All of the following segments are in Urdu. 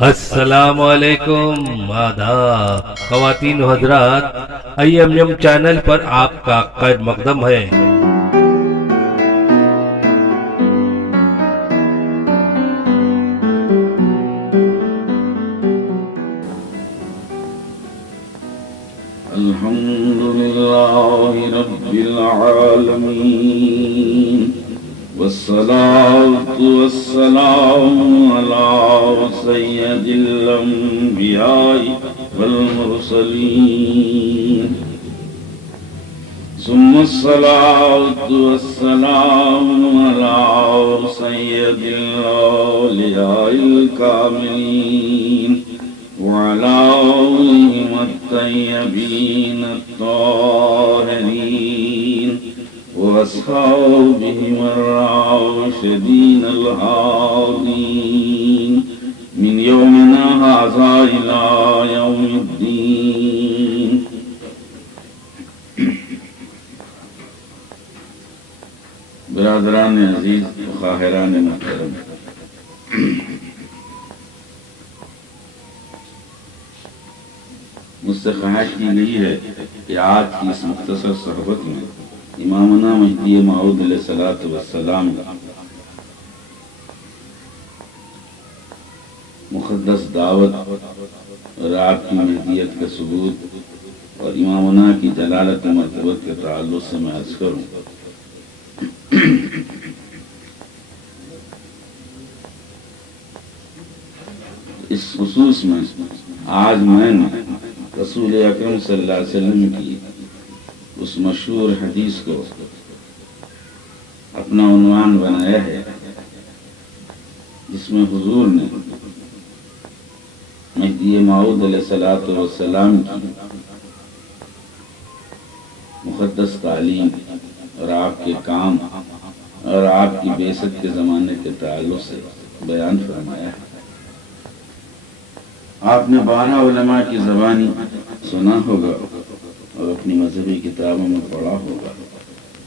السلام علیکم، آداب خواتین و حضرات، IMM چینل پر آپ کا خیر مقدم ہے۔ الحمدللہ رب العالمین والصلاة والسلام علی سید الانبیاء والمرسلین ثم الصلاة والسلام علی سید الاولیاء الکاملین وعلى آلهم الطيبين الطاهرين وأصحابهم الراشدين الهادين من يومنا هذا إلى يوم الدين. برادران عزیز و خواہران محترم، مجھ سے خواہش کی گئی ہے کہ آج کی اس مختصر صحبت میں امامنا مہدی موعود علیہ السلام مقدس دعوت اور آپ کی مہدیت کا ثبوت اور امامنا کی جلالت و مرتبت کے تعلق سے میں عرض کروں۔ اس خصوص میں آج میں نے رسول اکرم صلی اللہ علیہ وسلم کی اس مشہور حدیث کو اپنا عنوان بنایا ہے، جس میں حضور نے مہدی موعود علیہ السلام کی مقدس تعلیم اور آپ کے کام اور آپ کی بعثت کے زمانے کے تعلق سے بیان فرمایا ہے۔ آپ نے 12 علماء کی زبانی سنا ہوگا اور اپنی مذہبی کتابوں میں پڑھا ہوگا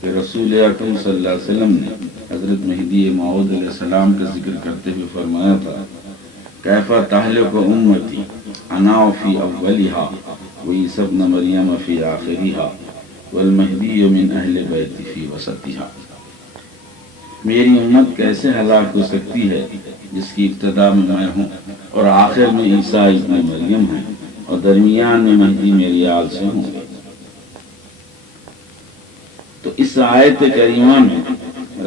کہ رسول اکرم صلی اللہ علیہ وسلم نے حضرت مہدی موعود علیہ السلام کا ذکر کرتے ہوئے فرمایا تھا، کیف تہلک امتی انا فی اولہا وعیسی ابن مریم فی آخرہا والمہدی من اہل بیت فی وسطہا۔ میری امت کیسے ہلاک ہو سکتی ہے جس کی ابتدا میں ہوں اور آخر میں عیسیٰ ابن مریم ہیں اور درمیان میں مہدی میری آل سے ہوں گے۔ تو اس آیت کریمہ میں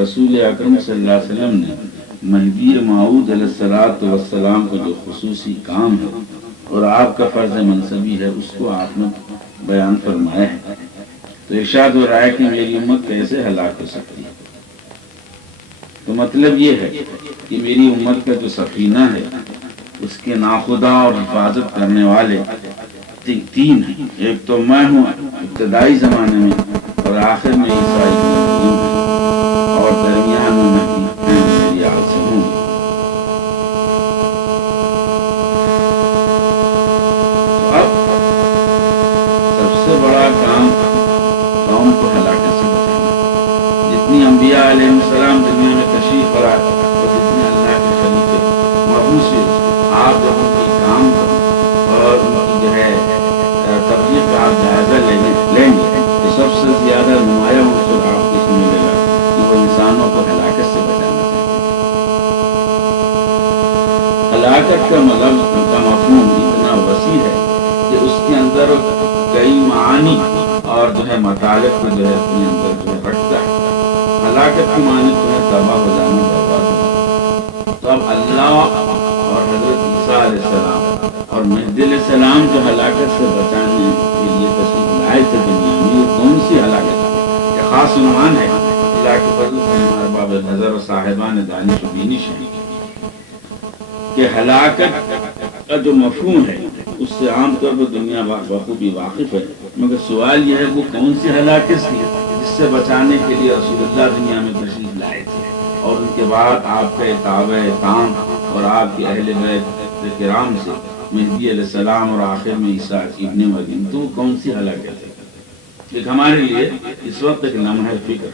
رسول اکرم صلی اللہ علیہ وسلم نے مہدی موعود علیہ السلام کو جو خصوصی کام ہے اور آپ کا فرض منصبی ہے اس کو آپ نے بیان فرمایا ہے۔ تو ارشاد ہو رہا ہے کہ میری امت کیسے ہلاک ہو سکتی ہے، تو مطلب یہ ہے کہ میری امت کا جو سفینہ ہے اس کے ناخدا اور حفاظت کرنے والے 3 ہیں، ایک تو میں ہوں ابتدائی زمانے میں اور آخر میں عیسیٰ ابن مریم اور درمیان میں مہدی میری آل سے ہوں۔ اب سب سے بڑا کام قوم کو ہلاکت سے بچانا۔ جتنی انبیاء علیہ السلام دنیا میں تشریف فرما اور جتنے اللہ کے خلیفے مبعوث ہوئے، آپ جب ان کی کام اور ان کی جو ہے تبلیغ کا آپ جائزہ لیں گے تو سب سے زیادہ نمایاں عنصر آپ کو اس میں ملے گا کہ وہ انسانوں کو ہلاکت سے بچانا چاہتے ہیں۔ ہلاکت کا مفہوم اتنا وسیع ہے کہ اس کے اندر کئی معانی اور جو ہے مطالب کو جو ہے اپنے اندر جو رکھتا ہے۔ ہلاکت کی معنی جو ہے تباہ ہو جانا، برباد ہو جانا۔ تو اب اللہ اور حضرت عیسیٰ علیہ السلام اور مہدی علیہ السلام جو ہلاکت سے بچانے کے لیے تشریف لائے تھے دنیا میں، یہ کون سی ہلاکت ہے؟ یہ خاص عنوان ہے اللہ کے فضل سے ہمارے باب نظر اور صاحبان دانش و بینش ہیں کہ ہلاکت کا جو مفہوم ہے اس سے عام طور پر دنیا بخوبی واقف ہے، مگر سوال یہ ہے وہ کون سی ہلاکت تھی جس سے بچانے کے لیے رسول اللہ دنیا میں تشریف لائے تھے اور ان کے بعد آپ کا تابع کام اور آپ کے اہل بیت کرام سے مہدی علیہ السلام اور آخر میں عیسیٰ ابن مریم، تو کون سی ہلاکت ہے؟ ایک ہمارے لیے اس وقت ایک لمحہ فکر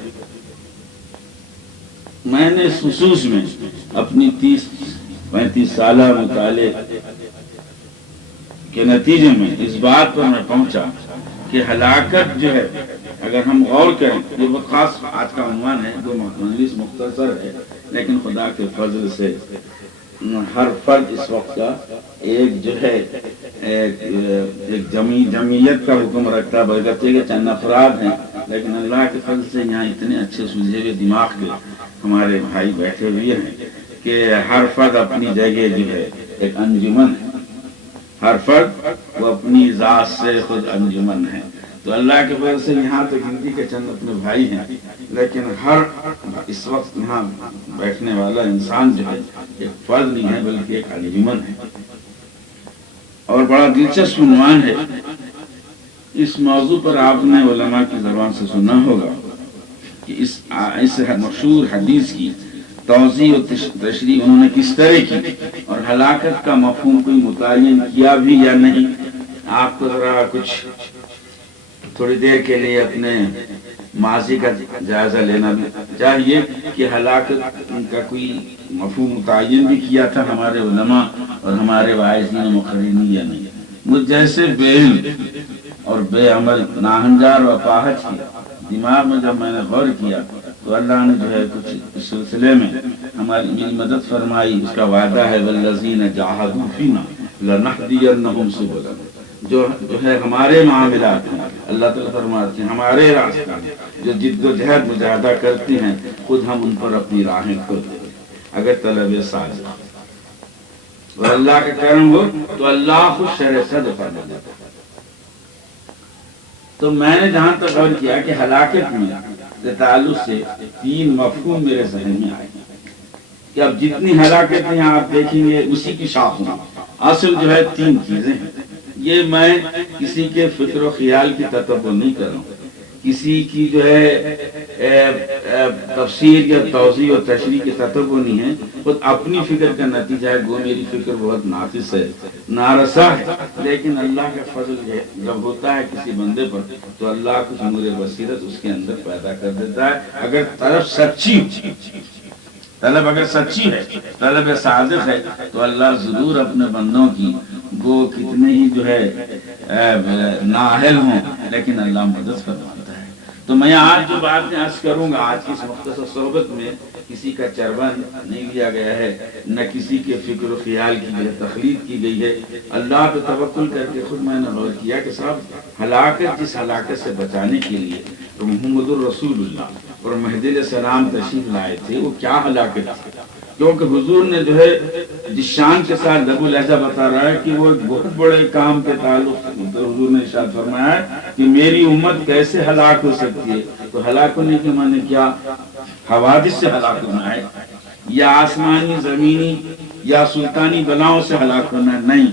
میں نے اس خصوص میں اپنی 30-35 سالہ مطالعے کے نتیجے میں اس بات پر میں پہنچا کہ ہلاکت جو ہے، اگر ہم غور کریں، یہ بہت خاص آج کا عنوان ہے، جو مجلس مختصر ہے، لیکن خدا کے فضل سے ہر فرد اس وقت کا ایک جو ہے ایک جمعیت کا حکم رکھتا ہے، بلکہ کہ چند افراد ہیں، لیکن اللہ کے فضل سے یہاں اتنے اچھے سلجھے ہوئے دماغ کے ہمارے بھائی بیٹھے ہوئے ہیں کہ ہر فرد اپنی جگہ جو ہے ایک انجمن ہے، ہر فرد وہ اپنی ذات سے خود انجمن ہے۔ تو اللہ کے فضل سے یہاں تو گنتی کے چند اپنے بھائی ہیں، لیکن ہر اس وقت یہاں بیٹھنے والا انسان جو ہے ایک فرد نہیں ہے بلکہ ایک انجمن ہے۔ اور بڑا دلچسپ عنوان ہے، اس موضوع پر آپ نے علماء کی زبان سے سنا ہوگا کہ اس مشہور حدیث کی توضیح و تشریح انہوں نے کس طرح کی، اور ہلاکت کا مفہوم کوئی متعین کیا بھی یا نہیں۔ آپ کو ذرا کچھ تھوڑی دیر کے لیے اپنے ماضی کا جائزہ لینا بھی چاہیے کہ ہلاکت کا کوئی مفہوم متعین بھی کیا تھا ہمارے علماء اور ہمارے واعظین و مقررین یا نہیں۔ مجھ جیسے بے علم اور بے عمل ناہنجار و اپاہج کی دماغ میں جب میں نے غور کیا تو اللہ نے جو ہے کچھ اس سلسلے میں ہماری میری مدد فرمائی۔ اس کا وعدہ ہے والذین جاہدوا فینا لنہدینہم سبلنا، جو ہے ہمارے معاملات ہیں، اللہ تعالیٰ فرماتے ہیں ہمارے راستے میں جو جد و جہد مجاہدہ کرتے ہیں خود ہم ان پر اپنی راہیں کھول دیں اگر طلب صادق اور اللہ کا کرم ہو تو اللہ خود شرح صدر فرما دیتا ہے۔ تو میں نے جہاں تک غور کیا کہ ہلاکت میں تعلق سے 3 مفہوم میرے ذہن میں آئے کہ اب جتنی ہلاکتیں ہیں آپ دیکھیں گے اسی کی شاخ میں اصل جو ہے 3 چیزیں ہیں۔ یہ میں کسی کے فکر و خیال کی تتبع نہیں کر رہا ہوں، کسی کی جو ہے تفسیر یا توضیح و تشریح کی تتبع نہیں ہے، خود اپنی فکر کا نتیجہ ہے۔ گو میری فکر بہت ناقص ہے، نارسا ہے، لیکن اللہ کا فضل ہے جب ہوتا ہے کسی بندے پر تو اللہ کچھ نور بصیرت اس کے اندر پیدا کر دیتا ہے۔ اگر طلب اگر سچی ہے، طلب صادق ہے تو اللہ ضرور اپنے بندوں کی وہ کتنے ہی جو ہے نااہل ہوں لیکن اللہ مدد فرماتا ہے۔ تو میں آج جو باتیں عرض کروں گا، آج کی اس مختصر صحبت میں کسی کا چربن نہیں لیا گیا ہے، نہ کسی کے فکر و خیال کی جو ہے تخلیق کی گئی ہے۔ اللہ پہ توکل کر کے خود میں نے غور کیا کہ صاحب ہلاکت جس ہلاکت سے بچانے کے لیے تو محمد الرسول اللہ اور مہدی علیہ السلام تشریف لائے تھے، وہ کیا ہلاکت تھی؟ کیونکہ حضور نے جو ہے جس شان کے ساتھ لب و لہجہ بتا رہا ہے کہ وہ ایک بہت بڑے کام کے تعلق سے حضور نے ارشاد فرمایا ہے کہ میری امت کیسے ہلاک ہو سکتی ہے۔ تو ہلاک ہونے کے معنی کیا؟ حوادث سے ہلاک ہونا ہے یا آسمانی زمینی یا سلطانی بلاؤں سے ہلاک ہونا ہے؟ نہیں،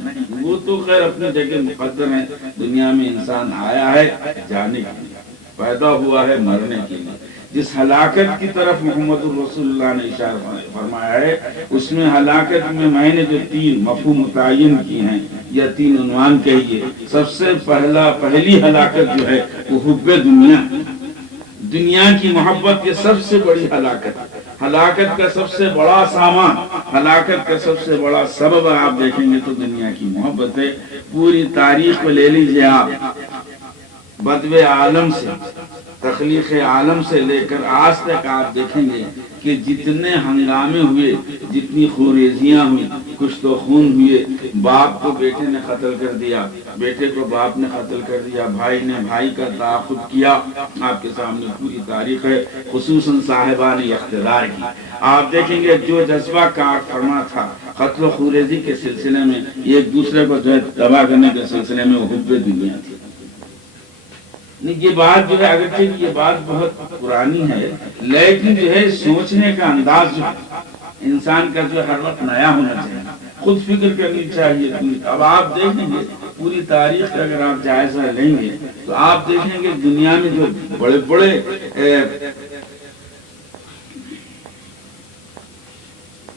وہ تو خیر اپنی جگہ مقدر ہے۔ دنیا میں انسان آیا ہے جانے کے لیے، پیدا ہوا ہے مرنے کے لیے۔ جس ہلاکت کی طرف محمد الرسول اللہ نے اشارہ فرمایا ہے اس میں ہلاکت میں نے جو 3 مفہوم متعین کی ہیں یا 3 عنوان کہیے۔ سب سے پہلی ہلاکت جو ہے وہ حب دنیا، دنیا کی محبت یہ سب سے بڑی ہلاکت کا سب سے بڑا سامان، ہلاکت کا سب سے بڑا سبب آپ دیکھیں گے تو دنیا کی محبت ہے۔ پوری تاریخ کو لے لیجئے آپ، بدو عالم سے تخلیق عالم سے لے کر آج تک آپ دیکھیں گے کہ جتنے ہنگامے ہوئے، جتنی خوریزیاں ہوئی، کچھ تو خون ہوئے، باپ کو بیٹے نے قتل کر دیا، بیٹے کو باپ نے قتل کر دیا، بھائی نے بھائی کا تعاقب کیا۔ آپ کے سامنے پوری تاریخ ہے، خصوصاً صاحبان اقتدار کی۔ آپ دیکھیں گے جو جذبہ کار فرما تھا قتل و خوریزی کے سلسلے میں، ایک دوسرے کو جو ہے تباہ کرنے کے سلسلے میں، وہ حب دنیا تھی۔ یہ بات جو ہے اگرچہ یہ بات بہت پرانی ہے لیکن جو ہے سوچنے کا انداز جو انسان کا جو ہر وقت نیا ہونا چاہیے، خود فکر کرنی چاہیے۔ اب آپ دیکھیں گے پوری تاریخ کا اگر آپ جائزہ لیں گے تو آپ دیکھیں گے دنیا میں جو بڑے بڑے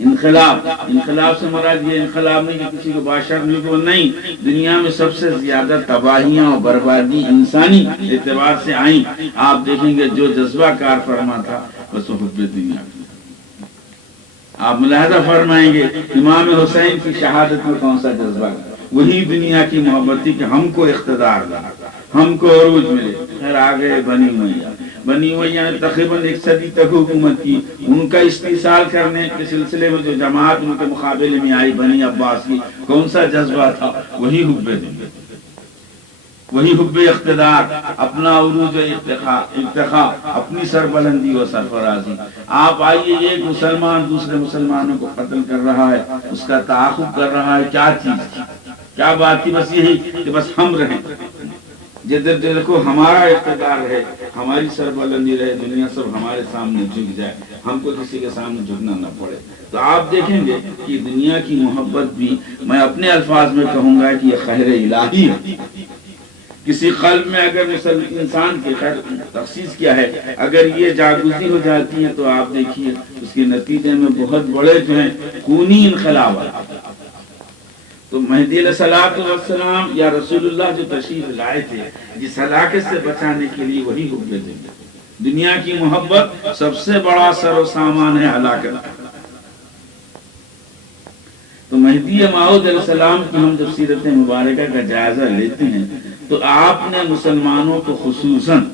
انقلاب سے مراد یہ انقلاب نہیں کہ کسی کو بادشاہ نہیں، دنیا میں سب سے زیادہ تباہیاں اور بربادی انسانی اعتبار سے آئیں۔ آپ دیکھیں گے جو جذبہ کار فرما تھا بس وہ حب دنیا، آپ ملاحظہ فرمائیں گے امام حسین کی شہادت میں کون سا جذبہ، وہی دنیا کی محبت تھی کہ ہم کو اقتدار ملا، ہم کو عروج ملے۔ خیر آگے بنی امیہ نے تقریباً 1 صدی تک حکومت کی، ان کا استحصال کرنے کے سلسلے میں جو جماعت ان کے مقابلے میں آئی بنی عباس کی، کون سا جذبہ تھا؟ وہی حب دنیا، وہی حب اقتدار، اپنا عروج و ارتقاء، اپنی سربلندی و سرفرازی۔ آپ آئیے، ایک مسلمان دوسرے مسلمانوں کو قتل کر رہا ہے، اس کا تعاقب کر رہا ہے، کیا چیز، کیا بات تھی؟ بس یہی کہ بس ہم رہیں، جدھر دیکھو ہمارا اقتدار رہے، ہماری سربلندی رہے، دنیا سب ہمارے سامنے جھک جائے، ہم کو کسی کے سامنے جھکنا نہ پڑے۔ تو آپ دیکھیں گے کہ دنیا کی محبت بھی، میں اپنے الفاظ میں کہوں گا کہ یہ خیر الہی ہے۔ کسی قلب میں اگر انسان کے خیر تخصیص کیا ہے، اگر یہ جاگزی ہو جاتی ہے تو آپ دیکھیے اس کے نتیجے میں بہت بڑے جو ہیں خونی انقلابات۔ تو مہدی علیہ السلام یا رسول اللہ جو تشریف لائے تھے، جس ہلاکت سے بچانے کے لیے وہی حب دنیا، دنیا کی محبت سب سے بڑا سر و سامان ہے ہلاکت۔ تو مہدی موعود علیہ السلام کی ہم جب سیرت مبارکہ کا جائزہ لیتے ہیں تو آپ نے مسلمانوں کو خصوصاً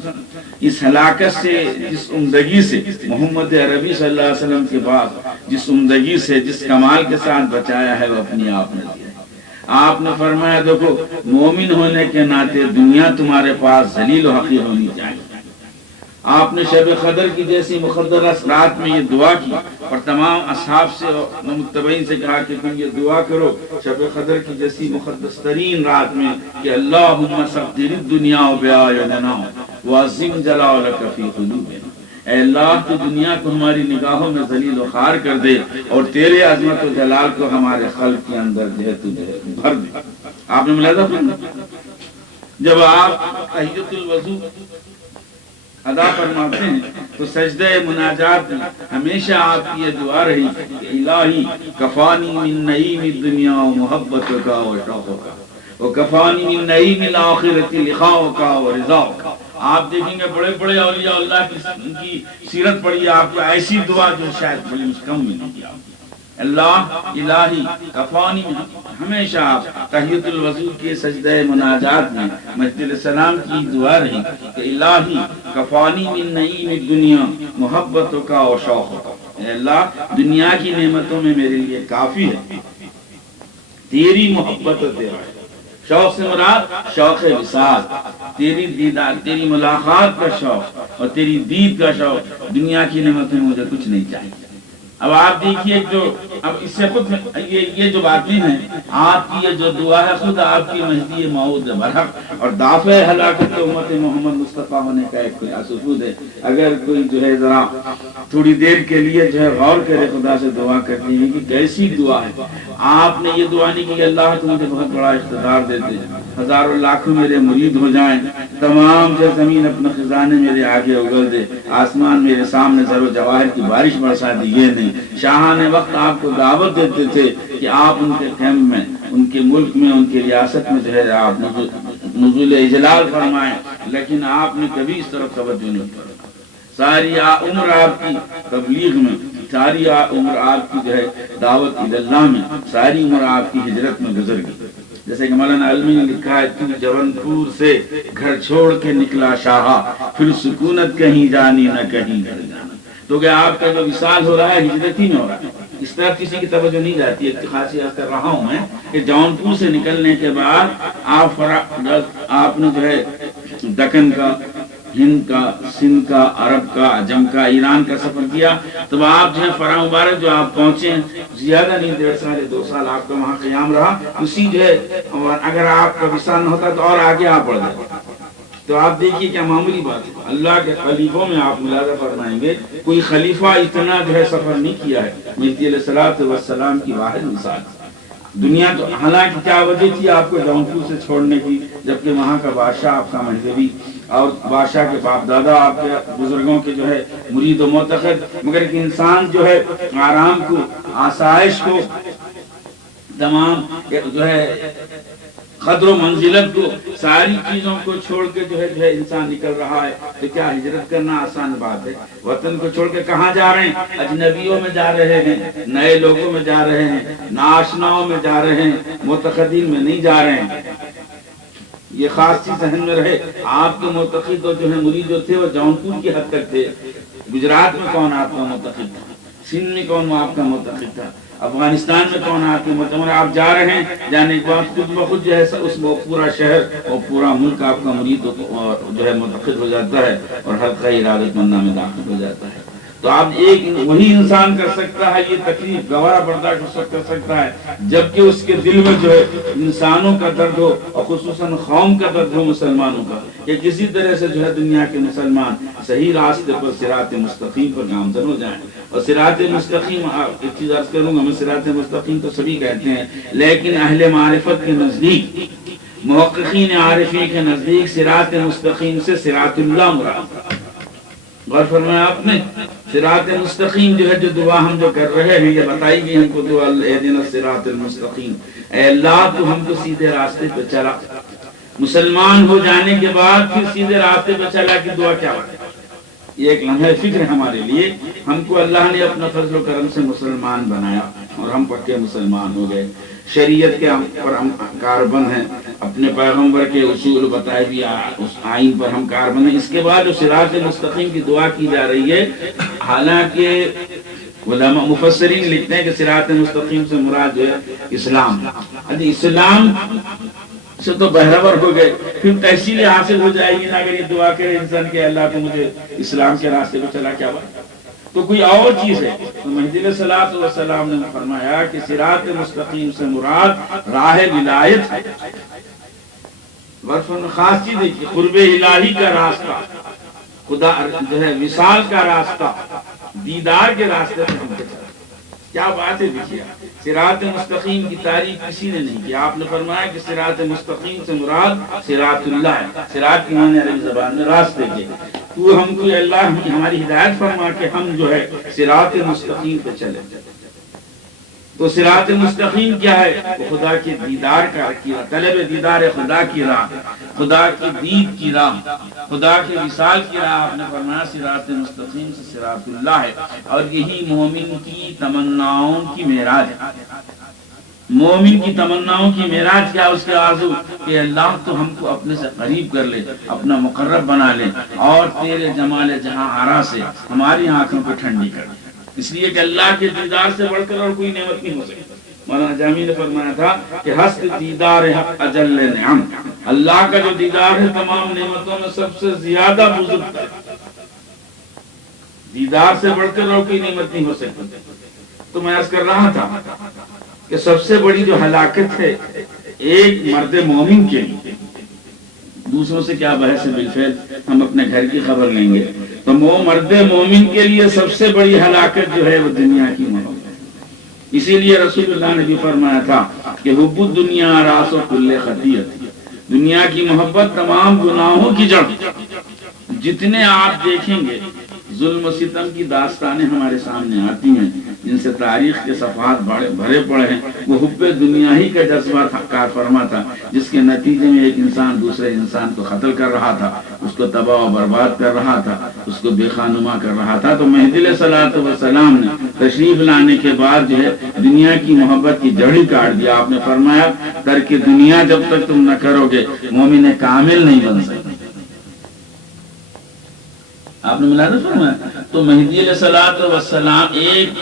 اس ہلاکت سے، جس عمدگی سے محمد عربی صلی اللہ علیہ وسلم کے بعد جس عمدگی سے، جس کمال کے ساتھ بچایا ہے، وہ اپنی آپ نے دیا۔ آپ نے فرمایا دیکھو مومن ہونے کے ناطے دنیا تمہارے پاس ذلیل و حقیر ہونی چاہیے۔ آپ نے شب قدر کی جیسی مقدس رات میں یہ دعا کی اور تمام اصحاب سے اور متبعین سے کہا کہ تم یہ دعا کرو شب قدر کی جیسی مقدس ترین رات میں کہ اللہم سقدر الدنیا بأعیننا وعظم جلالک فی قلوبنا، اے اللہ تو دنیا کو ہماری نگاہوں میں ذلیل و خوار کر دے اور تیرے عظمت و جلال کو ہمارے قلب کے اندر جو ہے بھر دے۔ آپ نے ملاحظہ فرمایا جب آپ تحیۃ الوضو ادا فرماتے ہیں تو سجدہ مناجات میں ہمیشہ آپ کی یہ دعا رہی کہ الہی کفانی من نعیم الدنیا و محبتک و شوقک و کفانی من نعیم الآخرت لقاؤک و رضاک۔ آپ دیکھیں گے بڑے بڑے اولیاء اللہ کی سیرت پڑھی، آپ کو ایسی دعا جو شاید بڑی کم ملی گی۔ اللہ الہی کفانی، ہمیشہ آپ تحیۃ الوضو کے سجدہ مناجات میں مہدی علیہ السلام کی دعا رہی کہ الہی کفانی من نعیم الدنیا محبتک و شوقک، اے اللہ دنیا کی نعمتوں میں میرے لیے کافی ہے تیری محبت و تیرا۔ شوق سے مراد شوق وصال، تیری دیدار، تیری ملاقات کا شوق اور تیری دید کا شوق۔ دنیا کی نعمتوں میں مجھے کچھ نہیں چاہیے۔ اب آپ دیکھیے جو اب اس سے خود یہ جو باتیں ہیں، آپ کی یہ جو دعا ہے خود آپ کی مہدی موعود برحق اور دافع ہلاکت امت محمد مصطفیٰ ہونے کا ایک ثبوت ہے۔ اگر کوئی جو ہے ذرا تھوڑی دیر کے لیے جو ہے غور کرے، خدا سے دعا کرتی ہے کہ کیسی دعا ہے۔ آپ نے یہ دعا نہیں کی اللہ تو مجھے بہت بڑا اقتدار دیتے، ہزاروں لاکھوں میرے مرید ہو جائیں، تمام جو زمین اپنے خزانے میرے آگے اگل دے، آسمان میرے سامنے زر و جواہر کی بارش برسا دی۔ یہ نہیں، شاہان وقت آپ کو دعوت دیتے تھے کہ آپ ان کے کیمپ میں، ان کے ملک میں، ان کی ریاست میں جو ہے آپ نزول اجلال فرمائیں، لیکن آپ نے کبھی اس طرف توجہ نہیں کی۔ ساری عمر آپ کی تبلیغ میں، ساری عمر آپ کی جو ہے دعوت اللہ میں، ساری عمر آپ کی ہجرت میں گزر گئی۔ جیسے کہ مولانا علمی نے لکھا ہے تو جون پور سے گھر چھوڑ کے نکلا شاہا، پھر سکونت کہیں جانی نہ کہیں گھر جانا۔ تو کہ آپ کا جو وصال ہو رہا ہے ہجرت ہی میں ہو رہا ہے، اس طرف کسی کی توجہ نہیں جاتی۔ ایک خاصی عرض کر رہا ہوں میں کہ جون پور سے نکلنے کے بعد آپ نے جو ہے دکن کا، ہند کا، سندھ کا، عرب کا، عجم کا، ایران کا سفر کیا۔ تو آپ جو ہے فرا مبارک جو آپ پہنچے ہیں، زیادہ نہیں 1.5 سال 2 سال آپ کا وہاں قیام رہا، اسی جو ہے اگر آپ کا وصال نہ ہوتا تو اور آگے آپ بڑھ جاتے۔ تو آپ دیکھیے کیا معمولی بات ہے، اللہ کے خلیفوں میں آپ ملاحظہ فرمائیں گے کوئی خلیفہ اتنا جو ہے سفر نہیں کیا ہے۔ مہدی علیہ السلام کی واحد مثال دنیا تو، حالانکہ کیا وجہ تھی آپ کو جون پور سے چھوڑنے کی، جبکہ وہاں کا بادشاہ آپ کا مہذبی اور بادشاہ کے باپ دادا آپ کے بزرگوں کے جو ہے مرید و معتقد، مگر ایک انسان جو ہے آرام کو، آسائش کو، تمام جو ہے قدر و منزلت کو، ساری چیزوں کو چھوڑ کے جو ہے انسان نکل رہا ہے، تو کیا ہجرت کرنا آسان بات ہے؟ وطن کو چھوڑ کے کہاں جا رہے ہیں؟ اجنبیوں میں جا رہے ہیں، نئے لوگوں میں جا رہے ہیں، ناشناؤں میں جا رہے ہیں، معتقدین میں نہیں جا رہے ہیں۔ یہ خاص چیز ذہن میں رہے۔ آپ کے معتقد جو ہے مرید جو تھے وہ جونپور کی حد تک تھے۔ گجرات میں کون آپ کا معتقد تھا؟ سندھ میں کون آپ کا معتقد تھا؟ افغانستان میں کون آپ کے معتقد؟ آپ جا رہے ہیں، جانے کے بعد خود بخود جو ہے اس پورا شہر اور پورا ملک آپ کا مرید جو ہے معتقد ہو جاتا ہے اور حلقہ ارادت مندہ میں داخل ہو جاتا ہے۔ تو آپ ایک وہی انسان کر سکتا ہے یہ تکلیف گوارا برداشت کر سکتا ہے جبکہ اس کے دل میں جو ہے انسانوں کا درد ہو، اور خصوصاً قوم کا درد ہو، مسلمانوں کا، کہ کسی طرح سے جو ہے دنیا کے مسلمان صحیح راستے پر صراط مستقیم پر گامزن ہو جائیں۔ اور صراط مستقیم، ایک چیز عرض کروں گا میں، صراط مستقیم تو سبھی کہتے ہیں، لیکن اہل معرفت کے نزدیک، محققین عارفین کے نزدیک صراط مستقیم سے صراط اللہ مراد۔ غور فرمایا آپ نے؟ صراط مستقیم جو ہے، جو دعا ہم جو کر رہے ہیں، یہ بتائی گئی ہم کو دعا، اہدنا الصراط المستقیم، اے اللہ تو ہم کو سیدھے راستے پہ چلا۔ مسلمان ہو جانے کے بعد پھر سیدھے راستے پہ چلا کی دعا کیا ہے؟ یہ ایک لمحہ فکر ہے ہمارے لیے۔ ہم کو اللہ نے اپنا فضل و کرم سے مسلمان بنایا اور ہم پکے مسلمان ہو گئے، شریعت کے پر ہم کاربند ہیں، اپنے پیغمبر کے اصول بتائے بھی اس آئین پر ہم کاربند ہیں۔ اس کے بعد جو صراط مستقیم کی دعا کی جا رہی ہے، حالانکہ علماء مفسرین لکھتے ہیں کہ صراط مستقیم سے مراد جو ہے اسلام، اسلام سے تو بہرور ہو گئے، پھر تحصیل حاصل ہو جائے گی نا اگر یہ دعا کرے انسان کہ اللہ کو مجھے اسلام کے راستے پہ چلا، کیا بات؟ تو کوئی اور چیز ہے۔ تو مہدی علیہ الصلوۃ والسلام نے فرمایا کہ صراط مستقیم سے مراد راہ ولایت ہے۔ ورفن خاص چیز ہے کہ قرب الہی کا راستہ، خدا جو ہے وصال کا راستہ، دیدار کے راستے پر ہم چلیں۔ کیا بات ہے؟ دیکھیے صراط مستقیم کی تعریف کسی نے نہیں کی۔ آپ نے فرمایا کہ صراط مستقیم سے مراد صراط اللہ ہے۔ صراط کی معنی عربی زبان میں راستے کے۔ تو ہم کو اللہ ہماری ہدایت فرما کہ ہم جو ہے صراط مستقیم پہ چلیں۔ تو صراط مستقیم کیا ہے؟ وہ خدا کے دیدار کا طلب دیدار خدا کی راہ، خدا کی دید کی راہ، خدا کے وصال کی راہ۔ آپ نے فرمایا صراط مستقیم سے صراط اللہ ہے، اور یہی مومن کی تمناؤں کی معراج ہے۔ مومن کی تمناؤں کی معراج کیا؟ اس کے آرزو کہ اللہ تو ہم کو اپنے سے قریب کر لے، اپنا مقرب بنا لے، اور تیرے جمال جہاں آرا سے ہماری آنکھوں کو ٹھنڈی کر دے۔ اس لیے کہ اللہ کے دیدار سے بڑھ کر اور کوئی نعمت نہیں ہو سکتی۔ مولانا جامی نے فرمایا تھا کہ ہست دیدار حق اجل نعم، اللہ کا جو دیدار ہے تمام نعمتوں میں سب سے زیادہ بزرگ ہے۔ دیدار سے بڑھ کر اور کوئی نعمت نہیں ہو سکتی۔ تو میں عرض کر رہا تھا کہ سب سے بڑی جو ہلاکت ہے ایک مرد مومن کے لیے، دوسروں سے کیا بحث ہے بالفعل، ہم اپنے گھر کی خبر لیں گے، تو وہ مرد مومن کے لیے سب سے بڑی ہلاکت جو ہے وہ دنیا کی محبت ہے۔ اسی لیے رسول اللہ نے بھی فرمایا تھا کہ حب الدنیا راس و کل خطیئت، دنیا کی محبت تمام گناہوں کی جڑ۔ جتنے آپ دیکھیں گے ظلم و ستم کی داستانیں ہمارے سامنے آتی ہیں، جن سے تاریخ کے صفحات بھرے پڑے ہیں، وہ حب دنیا ہی کا جذبہ کار فرما تھا، جس کے نتیجے میں ایک انسان دوسرے انسان کو قتل کر رہا تھا، اس کو تباہ و برباد کر رہا تھا، اس کو بے خانما کر رہا تھا۔ تو مہدی علیہ الصلوۃ والسلام نے تشریف لانے کے بعد جو ہے دنیا کی محبت کی جڑی کاٹ دیا۔ آپ نے فرمایا ترک دنیا جب تک تم نہ کرو گے مومن کامل نہیں بن سکتے۔ آپ نے ملا نہ فرمایا؟ تو مہدی علیہ الصلوۃ والسلام ایک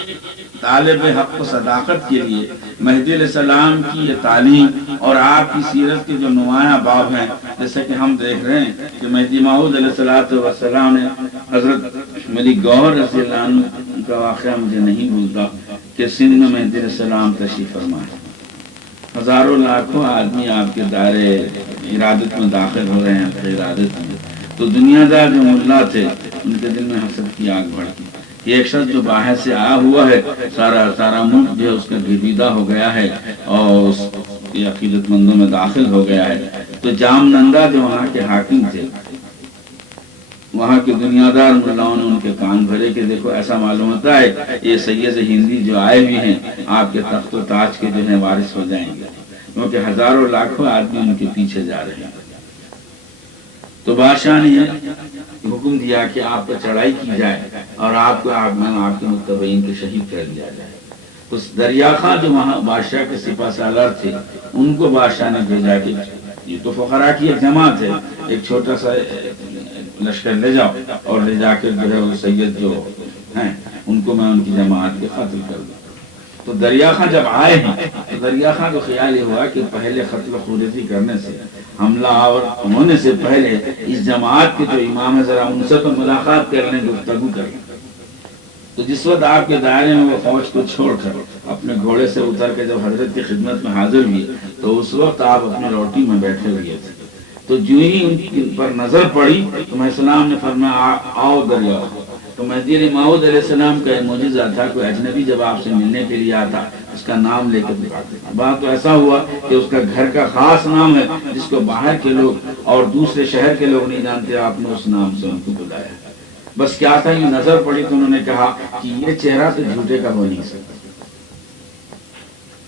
طالب حق و صداقت کے لیے مہدی علیہ السلام کی یہ تعلیم اور آپ کی سیرت کے جو نمایاں باب ہیں، جیسے کہ ہم دیکھ رہے ہیں کہ مہدی موعود علیہ الصلوۃ والسلام نے حضرت ملک گوہر رضی اللہ عنہ کا واقعہ مجھے نہیں بھولتا کہ سندھ میں مہدی علیہ السلام تشریف فرما ہے، ہزاروں لاکھوں آدمی آپ کے دائرے ارادت میں داخل ہو رہے ہیں، ارادت میں تو دنیا دار جو ملا تھے ان کے دل میں حسد کی آگ بڑھتی۔ یہ ایک شخص جو باہر سے آیا ہوا ہے، سارا ملک جو ہے اس کا گرویدہ ہو گیا ہے اور اس کی عقیدت مندوں میں داخل ہو گیا ہے۔ تو جام نندا جو وہاں کے حاکم تھے، وہاں کے دنیا دار ملاؤں نے ان کے کان بھرے کہ دیکھو ایسا معلوم ہوتا ہے یہ سید ہندی جو آئے ہوئے ہیں آپ کے تخت و تاج کے جو ہیں وارث ہو جائیں گے۔ کیونکہ ہزاروں لاکھوں آدمی ان کے پیچھے جا رہے ہیں۔ تو بادشاہ نے حکم دیا کہ آپ پر چڑھائی کی جائے اور آپ کے متبعین کے شہید کر دیا جائے۔ اس دریا خاں جو وہاں بادشاہ کے سپہ سالار تھے ان کو بادشاہ نے بھیجا کہ یہ تو فقراء کی ایک جماعت ہے، ایک چھوٹا سا لشکر لے جاؤ اور لے جا کر جو ہے وہ سید جو ہیں ان کو میں ان کی جماعت کے قتل کر دوں۔ تو دریا خاں جب آئے ہیں تو دریا خاں کو خیال یہ ہوا کہ پہلے قتل خودتی کرنے سے، حملہ آور ہونے سے پہلے اس جماعت کے جو امام ہے ذرا ان سے تو ملاقات کر لیں، گفتگو کر لیں۔ تو جس وقت آپ کے دائرے میں وہ فوج کو چھوڑ کر اپنے گھوڑے سے اتر کے جب حضرت کی خدمت میں حاضر ہوئے تو اس وقت آپ اپنی روٹی میں بیٹھے ہوئے تھے۔ تو جو ہی ان پر نظر پڑی تو میں السلام نے فرمایا آؤ دریا۔ تو مہدی علیہ موعود علیہ السلام کا ایک معجزہ تھا، کوئی اجنبی جب آپ سے ملنے کے لیے آتا اس کا نام لے کے پکارتے تھے۔ بات تو ایسا ہوا کہ اس کا گھر کا خاص نام ہے جس کو باہر کے لوگ اور دوسرے شہر کے لوگ نہیں جانتے، آپ نے اس نام سے ان کو بلایا۔ بس کیا تھا، یہ نظر پڑی تو انہوں نے کہا کہ یہ چہرہ تو جھوٹے کا ہو نہیں سکتا،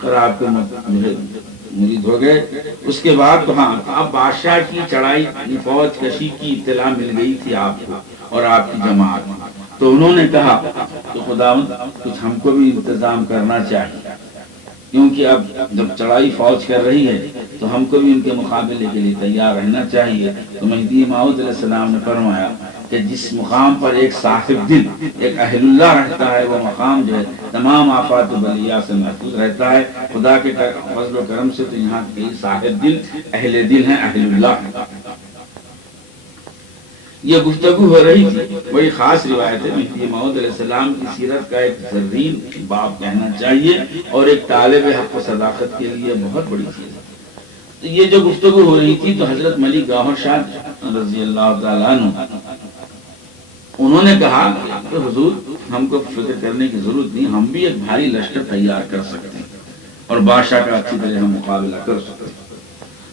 اور آپ کے مرید ہو گئے۔ اس کے بعد تو ہاں اب بادشاہ کی چڑھائی فوج کشی کی اطلاع مل گئی تھی آپ کو اور آپ کی جماعت، تو انہوں نے کہا تو خداوند کچھ ہم کو بھی انتظام کرنا چاہیے، کیونکہ اب جب چڑھائی فوج کر رہی ہے تو ہم کو بھی ان کے مقابلے کے لیے تیار رہنا چاہیے۔ تو مہدی موعود علیہ السلام نے فرمایا کہ جس مقام پر ایک صاحب دل، ایک اہل اللہ رہتا ہے، وہ مقام جو ہے تمام آفات و بلیات سے محفوظ رہتا ہے۔ خدا کے فضل و کرم سے تو یہاں کے صاحب دل اہل دل ہیں، اہل اللہ۔ یہ گفتگو ہو رہی تھی، بڑی خاص روایت ہے، مہدی موعود علیہ السلام کی سیرت کا ایک زرین باب کہنا چاہیے اور ایک طالب حق و صداقت کے لیے بہت بڑی چیز ہے۔ تو یہ جو گفتگو ہو رہی تھی تو حضرت ملک گوہر شاہ رضی اللہ تعالیٰ عنہ انہوں نے کہا کہ حضور ہم کو فکر کرنے کی ضرورت نہیں، ہم بھی ایک بھاری لشکر تیار کر سکتے ہیں اور بادشاہ کا اچھی طرح ہم مقابلہ کر سکتے ہیں۔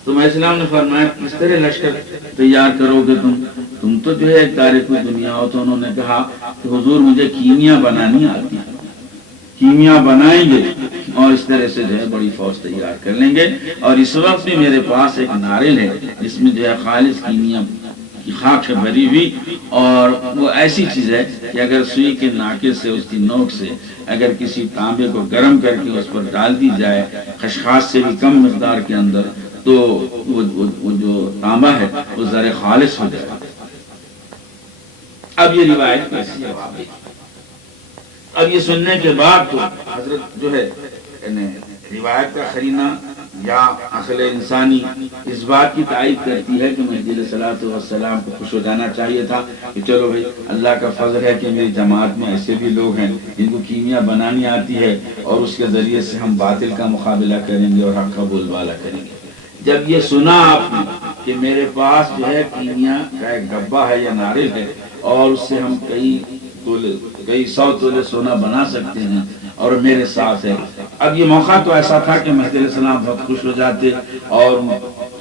تو میں اسلام نے فرمایا کس طرح لشکر تیار کرو گے تم تو جو ہے ایک تاریخ دنیا ہو۔ تو انہوں نے کہا کہ حضور مجھے کیمیا بنانی آتی ہے، کیمیا بنائیں گے اور اس طرح سے جو ہے بڑی فوج تیار کر لیں گے۔ اور اس وقت بھی میرے پاس ایک ناریل ہے جس میں جو ہے خالص کیمیا کی خاک سے بھری ہوئی، اور وہ ایسی چیز ہے کہ اگر سوئی کے ناکے سے، اس کی نوک سے اگر کسی تانبے کو گرم کر کے اس پر ڈال دی جائے خشخاش سے بھی کم مقدار کے اندر، تو وہ جو تانبا ہے وہ زر خالص ہو جائے۔ اب یہ روایت کیسی ہے؟ اب یہ سننے کے بعد تو حضرت جو ہے روایت کا قرینہ یا عقل انسانی اس بات کی تائید کرتی ہے کہ مہدی علیہ الصلوۃ والسلام کو خوش ہو جانا چاہیے تھا کہ چلو بھائی اللہ کا فضل ہے کہ میری جماعت میں ایسے بھی لوگ ہیں جن کو کیمیا بنانی آتی ہے اور اس کے ذریعے سے ہم باطل کا مقابلہ کریں گے اور حق کا بول بالا کریں گے۔ جب یہ سنا آپ نے کہ میرے پاس جو ہے کیمیا کا ایک ڈبہ ہے یا ناریل ہے اور اس سے ہم کئی 100 تولے سونا بنا سکتے ہیں اور میرے ساتھ ہے، اب یہ موقع تو ایسا تھا کہ مہدی علیہ السلام بہت خوش ہو جاتے اور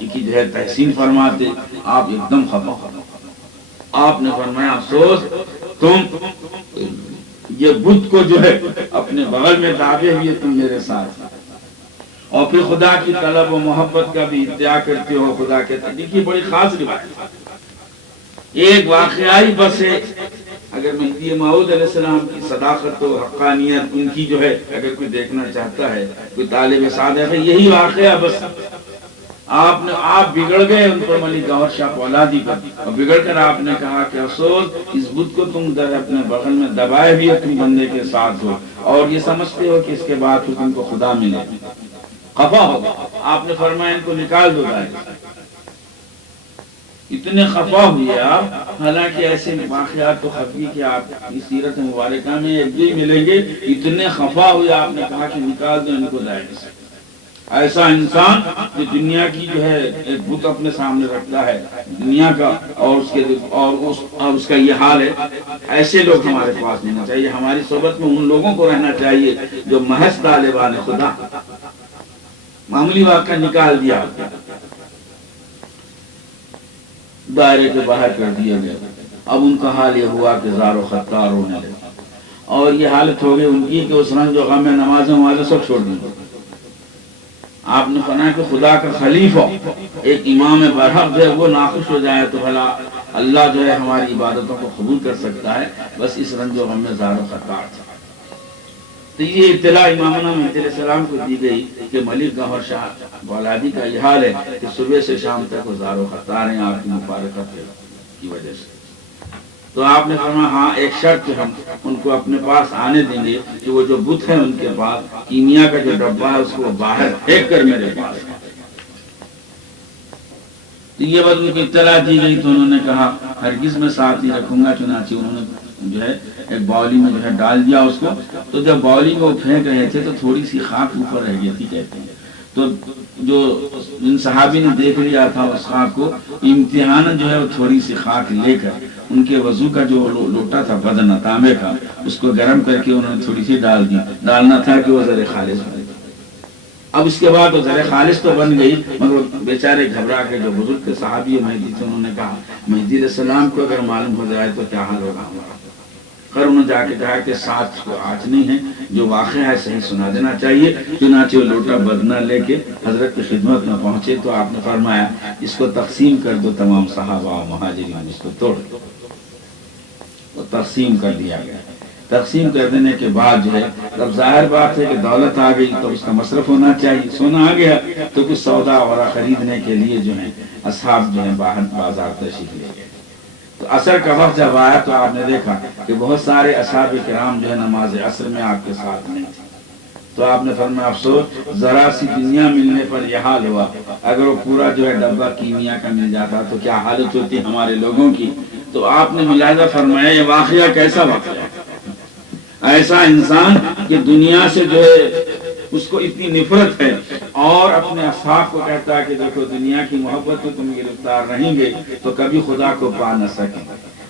کی جو ہے تحسین فرماتے، آپ ایک دم خفا ہو۔ آپ نے فرمایا افسوس تم یہ بت کو جو ہے اپنے بغل میں دابے ہوئے تم میرے ساتھ، اور پھر خدا کی طلب و محبت کا بھی ادعا کرتے ہو خدا کے تحقیق کی بڑی خاص روایت۔ ایک واقعی بس ہے، اگر مہدی موعود علیہ السلام کی صداقت و حقانیت ان کی جو ہے اگر کوئی دیکھنا چاہتا ہے، کوئی طالب صادق ہے، یہی واقعہ بس آپ بگڑ گئے ان پر ملک گوہر شاہ پولادی پر، اور بگڑ کر آپ نے کہا کہ افسوس اس بت کو تم اپنے بغل میں دبائے ہوئے تم بندے کے ساتھ ہو اور یہ سمجھتے ہو کہ اس کے بعد تم کو خدا ملے، خفا ہو۔ آپ نے فرمایا ان کو نکال دو دائرے۔ اتنے خفا ہوئے آپ، حالانکہ ایسے واقعات تو خفی کہ آپ کی سیرت مبارکہ میں ایک بھی ملیں گے، اتنے خفا ہوئے آپ نے کہا کہ نکال دو ان کو دائرے سے۔ ایسا انسان جو دنیا کی جو ہے ایک بت اپنے سامنے رکھتا ہے دنیا کا اور اس کا یہ حال ہے، ایسے لوگ ہمارے پاس نہیں چاہیے۔ ہماری صحبت میں ان لوگوں کو رہنا چاہیے جو محض طالبان خدا۔ معمولی واقعہ نکال دیا، دائرے کے باہر کر دیا گیا، اب ان کا حال یہ ہوا کہ زار و خطار ہونے لگا، اور یہ حالت ہو گئی ان کی کہ اس رنج و غم میں نمازیں سب چھوڑ دیں۔ آپ نے فرمایا کہ خدا کا خلیفہ ایک امام برحق جو ہے وہ ناخوش ہو جائے تو بھلا اللہ جو ہے ہماری عبادتوں کو قبول کر سکتا ہے؟ بس اس رنج و غم میں زار و خطار تھا۔ تو یہ اطلاع امامنا مہدی علیہ السلام کو دی گئی کہ ملک گوہر شاہ بولادی کا یہ حال ہے کہ صبح سے شام تک وہ زار و خطار ہیں آپ کی مفارقت کی وجہ سے۔ تو آپ نے فرمایا ہاں ایک شرط ہم ان کو اپنے پاس آنے دیں گے کہ وہ جو بت ہے ان کے پاس کیمیا کا جو ڈبہ ہے اس کو باہر پھینک کر میرے پاس۔ تو یہ بات ان کو اطلاع دی گئی تو انہوں نے کہا ہرگز میں ساتھ نہیں رکھوں گا، چنانچہ انہوں نے جو ہے ایک باولی میں جو ہے ڈال دیا اس کو۔ تو جب باولی میں وہ پھینک رہے تھے تو تھوڑی سی خاک اوپر رہ گئی تھی کہتے ہیں، تو جو ان صحابی نے دیکھ لیا تھا اس خاک کو، امتحان جو ہے وہ تھوڑی سی خاک لے کر ان کے وضو کا جو لوٹا تھا بدن تانبے کا اس کو گرم کر کے انہوں نے تھوڑی سی ڈال دی، ڈالنا تھا کہ وہ زر خالص بنے۔ اب اس کے بعد وہ زر خالص تو بن گئی، مگر بیچارے گھبرا کے جو بزرگ کے صحابی مہدی تھے انہوں نے کہا مہدی علیہ السلام کو اگر معلوم ہو جائے تو کیا حال ہوگا ہمارا؟ خیر انہوں نے جا کے کہا کہ ساتھ کو آج نہیں ہے، جو واقعہ ہے صحیح سنا دینا چاہیے۔ چنانچہ وہ لوٹا بدنہ لے کے حضرت کی خدمت میں پہنچے تو آپ نے فرمایا اس کو تقسیم کر دو تمام صحابہ و مہاجرین، اس کو توڑ دو۔ تو تقسیم کر دیا گیا۔ تقسیم کر دینے کے بعد جو ہے اب ظاہر بات ہے کہ دولت آ گئی تو اس کا مصرف ہونا چاہیے، سونا آ گیا تو کچھ سودا وغیرہ خریدنے کے لیے جو ہے اصحاب جو ہے باہر بازار تشریف لے گئے۔ تو عصر کا وقت جب آیا تو آپ نے دیکھا کہ بہت سارے اصحاب کرام جو ہے نماز عصر میں آپ کے ساتھ نہیں تھے۔ تو آپ نے فرمایا افسوس ذرا سی دنیا ملنے پر یہ حال ہوا، اگر وہ پورا جو ہے ڈبہ کیمیا کا مل جاتا تو کیا حالت ہوتی ہمارے لوگوں کی۔ تو آپ نے ملاحظہ فرمایا یہ واقعہ کیسا واقعہ ہے؟ ایسا انسان کہ دنیا سے جو ہے اس کو اتنی نفرت ہے اور اپنے اصحاب کو کہتا ہے کہ دیکھو دنیا کی محبت میں تم گرفتار رہیں گے تو کبھی خدا کو پا نہ سکیں۔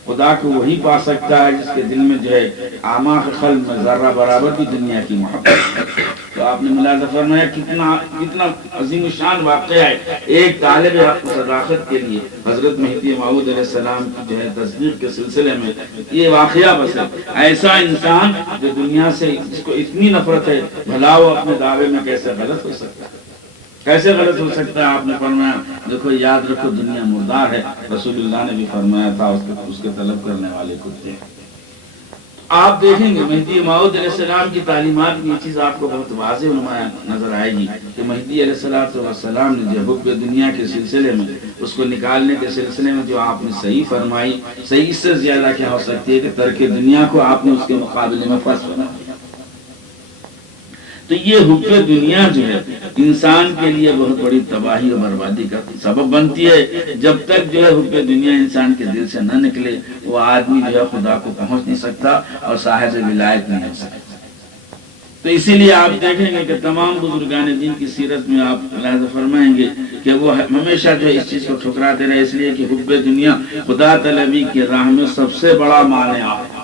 خدا کو وہی پا سکتا ہے جس کے دل میں جو ہے اعماق قلب میں ذرہ برابر بھی دنیا کی محبت ہے۔ تو آپ نے ملاحظہ فرمایا کتنا عظیم شان واقعہ ہے۔ ایک طالب حق صداقت کے لیے حضرت مہدی موعود علیہ السلام کی جو ہے تصدیق کے سلسلے میں یہ واقعہ بس ہے۔ ایسا انسان جو دنیا سے جس کو اتنی نفرت ہے بھلا وہ اپنے دعوے میں کیسے غلط ہو سکتا ہے؟ کیسے غلط ہو سکتا ہے؟ آپ نے فرمایا دیکھو یاد رکھو دنیا مردار ہے، رسول اللہ نے بھی فرمایا تھا اس کے طلب کرنے والے کتے۔ آپ دیکھیں گے مہدی موعود علیہ السلام کی تعلیمات میں یہ چیز آپ کو بہت واضح نمایاں نظر آئے گی کہ مہدی علیہ السلام نے جو حب دنیا کے سلسلے میں اس کو نکالنے کے سلسلے میں جو آپ نے صحیح فرمائی، صحیح اس سے زیادہ کیا ہو سکتی ہے کہ ترک دنیا کو آپ نے اس کے مقابلے میں فرض بنا دیا۔ تو یہ حب دنیا جو ہے انسان کے لیے بہت بڑی تباہی اور بربادی کا سبب بنتی ہے۔ جب تک جو ہے حب دنیا انسان کے دل سے نہ نکلے وہ آدمی جو ہے خدا کو پہنچ نہیں سکتا اور صاحب ولایت نہیں ہو سکتا۔ تو اسی لیے آپ دیکھیں گے کہ تمام بزرگان دین کی سیرت میں آپ ملاحظہ فرمائیں گے کہ وہ ہمیشہ جو ہے اس چیز کو ٹھکراتے رہے، اس لیے کہ حب دنیا خدا طلبی کی راہ میں سب سے بڑا مانع ہے،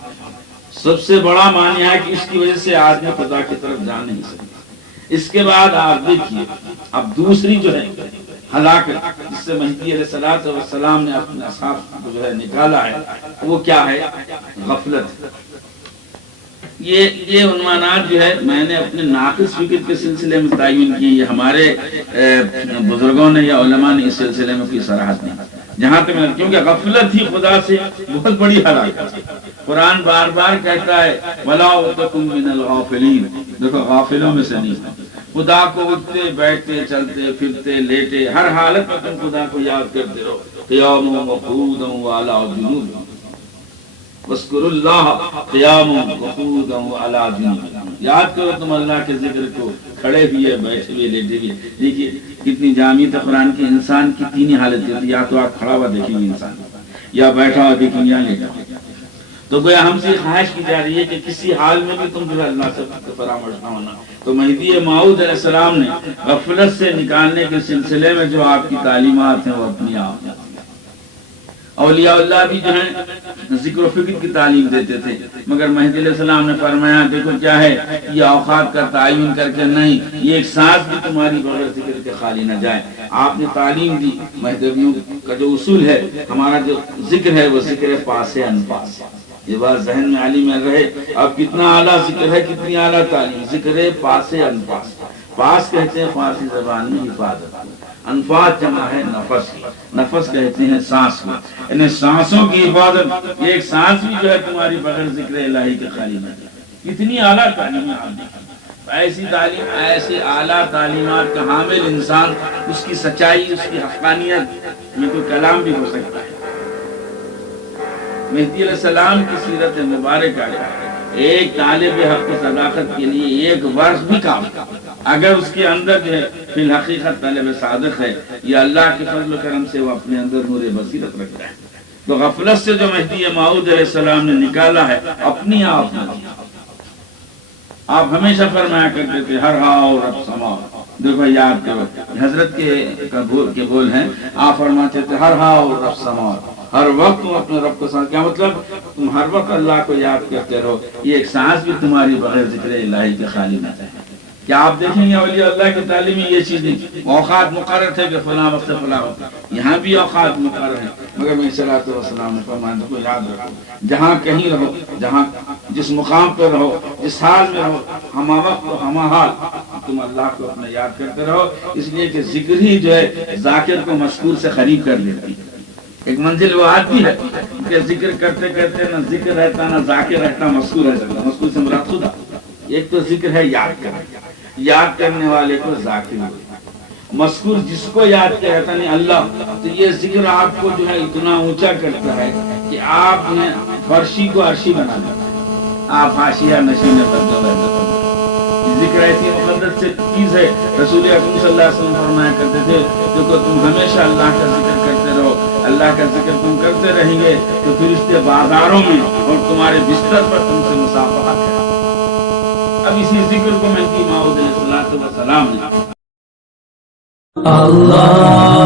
سب سے بڑا معنی ہے کہ اس کی وجہ سے آدمی خدا کی طرف جا نہیں سکتا۔ اس کے بعد آپ دیکھیے اب دوسری جو ہے ہلاکت جس سے مہدی علیہ السلام نے اپنے اصحاب کو جو ہے نکالا ہے وہ کیا ہے؟ غفلت۔ یہ عنوانات جو ہے میں نے اپنے ناقص فکر کے سلسلے میں تعین کی، یہ ہمارے بزرگوں نے یا علماء نے اس سلسلے میں کوئی صراحت نہیں، جہاں تک میں کیونکہ غفلت ہی خدا سے بہت بڑی ہلاکت ہے۔ قرآن بار بار کہتا ہے وَلَا تَكُن مِّنَ الْغَافِلِينَ، دیکھو غافلوں میں سے نہیں، خدا کو اٹھتے بیٹھتے چلتے پھرتے لیٹے ہر حالت میں تم خدا کو یاد کرتے رہو، قیاما وقعودا وعلی جنوبہم وَاذْكُرُوا اللَّهَ قِيَامًا وَقُعُودًا وَعَلَىٰ جُنُوبِهِمْ، یاد کرو تم اللہ کے ذکر کو کھڑے ہوئے بیٹھے ہوئے لیٹے ہوئے۔ دیکھیے کتنی جامع قرآن کی انسان کی تین ہی حالت ہوتی ہے، یا تو آپ کھڑا ہوا دیکھیں گے انسان، یا بیٹھا ہوا دیکھیں گے، یا لیٹا ہوا۔ تو گویا ہم سے خواہش کی جا رہی ہے کہ کسی حال میں بھی تم جو ہے اللہ سے فراموش نہ ہونا۔ تو مہدی موعود علیہ السلام نے غفلت سے نکالنے کے سلسلے میں جو آپ کی تعلیمات ہیں وہ اپنی آپ ہیں۔ اولیاء اللہ بھی جو ہیں ذکر و فکر کی تعلیم دیتے تھے، مگر مہدی علیہ السلام نے فرمایا دیکھو کیا ہے یہ اوقات کا تعین کر کے نہیں، یہ ایک سانس بھی تمہاری بغیر ذکر کے خالی نہ جائے۔ آپ نے تعلیم دی، مہدویوں کا جو اصول ہے ہمارا جو ذکر ہے وہ ذکر پاس انفاس، یہ بات ذہن میں علی میں رہے۔ اب کتنا اعلیٰ ذکر ہے، کتنی اعلیٰ تعلیم، ذکر پاس انفاس، انفاس کہتے ہیں فارسی زبان میں حفاظت کو، انفاس جمع ہے نفس کی، نفس کہتے ہیں سانس کو، یعنی سانسوں کی حفاظت۔ یہ ایک سانس بھی جو ہے تمہاری بغیر ذکر الہی کے خالی نہیں۔ کتنی اعلیٰ تعلیم آپ دیکھیں، ایسی تعلیم، ایسی اعلیٰ تعلیمات کا حامل انسان، اس کی سچائی، اس کی حقانیت میں کوئی کلام بھی ہو سکتا ہے۔ مہدی علیہ السلام کی سیرت مبارکہ ایک طالب حق و صداقت کے لیے ایک ورش بھی کام، اگر اس کے اندر جو ہے فی الحقیقت طالب صادق ہے، یا اللہ کے فضل و کرم سے وہ اپنے اندر نور بصیرت رکھتا ہے، تو غفلت سے جو مہدی موعود علیہ السلام نے نکالا ہے، اپنی آپ نے کیا۔ آپ ہمیشہ فرمایا کرتے تھے ہر ہاؤ رب سما، دیکھو یاد کرو حضرت کے بول ہیں، آپ فرماتے تھے ہر ہاؤ رب سما، ہر وقت تم اپنے رب کو ساتھ، کیا مطلب تم ہر وقت اللہ کو یاد کرتے رہو، یہ ایک سانس بھی تمہاری بغیر ذکر الہی کے خالی نہ ہے۔ کیا آپ دیکھیں گے اولیاء اللہ کی تعلیم میں یہ چیزیں، اوقات مقرر تھے کہ فلاں وقت فلاں وقت، یہاں بھی اوقات مقرر ہیں، مگر میں صلی اللہ علیہ وسلم نے فرمایا کو یاد رکھو، جہاں کہیں رہو، جہاں جس مقام پر رہو، جس حال میں رہو، ہما وقت و ہما حال تم اللہ کو اپنا یاد کرتے رہو، اس لیے کہ ذکر ہی جو ہے ذاکر کو مذکور سے قریب کر لیتی ہے۔ ایک منزل وہ آتی ہے کہ ذکر کرتے کرتے نہ ذکر رہتا نہ ذاکر رہتا، مذکور رہ سکتا، مذکور سے مراد خدا۔ ایک تو ذکر ہے یاد کرنا، یاد کرنے والے کو ذاکر ہوتا ہے، مذکور جس کو یاد کیا جاتا نہیں اللہ، تو یہ ذکر آپ کو جو ہے اتنا اونچا کرتا ہے کہ آپ نے فرشی کو عرشی بنا دیتا ہے، آپ حاشیہ نشین پر جو ہے۔ ذکر ایسی مقدس سے چیز ہے، رسول اکرم صلی اللہ علیہ وسلم فرمایا کرتے تھے دیکھو تم ہمیشہ اللہ کا ذکر کرتے رہو، اللہ کا ذکر تم کرتے رہیں گے تو فرشتے بازاروں میں اور تمہارے بستر پر تم سے مصافحت کریں۔ اب اسی ذکر کو مہدی موعود علیہ السلام نے اللہ